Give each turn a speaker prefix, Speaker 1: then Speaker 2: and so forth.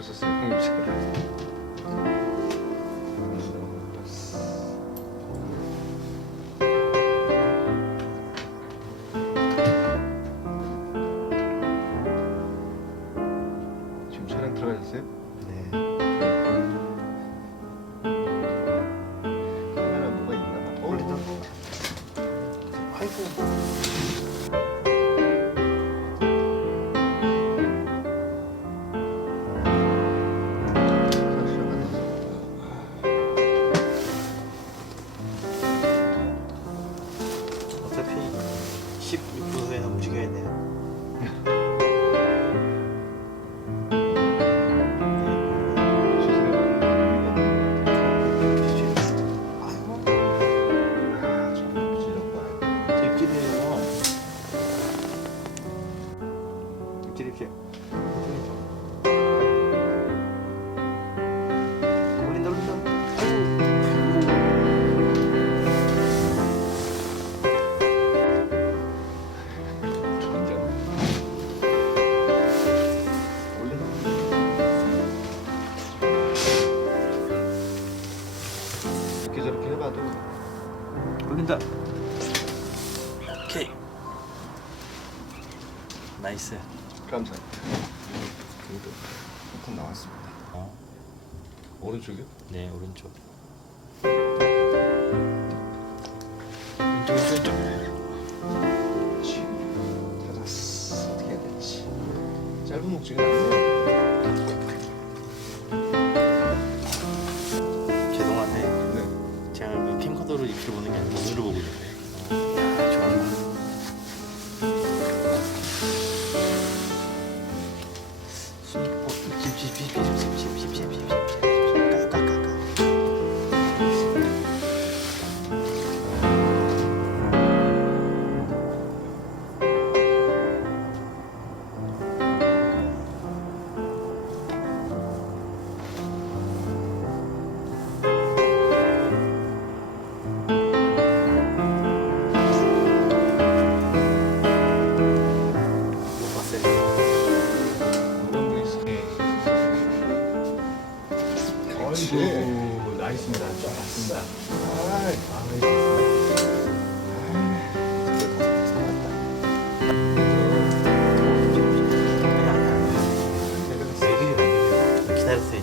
Speaker 1: 지금 촬영 들어가셨어요?
Speaker 2: 네.
Speaker 1: 카메라 뭐가 있나 봐. 어, 일단 뭐.
Speaker 2: 아이고. 对对 올린다. 오케이. 나이스.
Speaker 1: 감사합니다. 그래도 한번 나왔습니다.
Speaker 2: 어,
Speaker 1: 오른쪽이요?
Speaker 2: 네 오른쪽. 왼쪽 왼쪽 왼쪽.
Speaker 1: 그렇지. 찾았어. 어떻게 해야 될지. 짧은 목줄이 낫네요.
Speaker 2: 입혀보는 게 아니고 눈으로 보고 있는 거예요. 아, 좋아. 그렇지. 나이스입니다. 좋았어.
Speaker 1: 기다렸어요.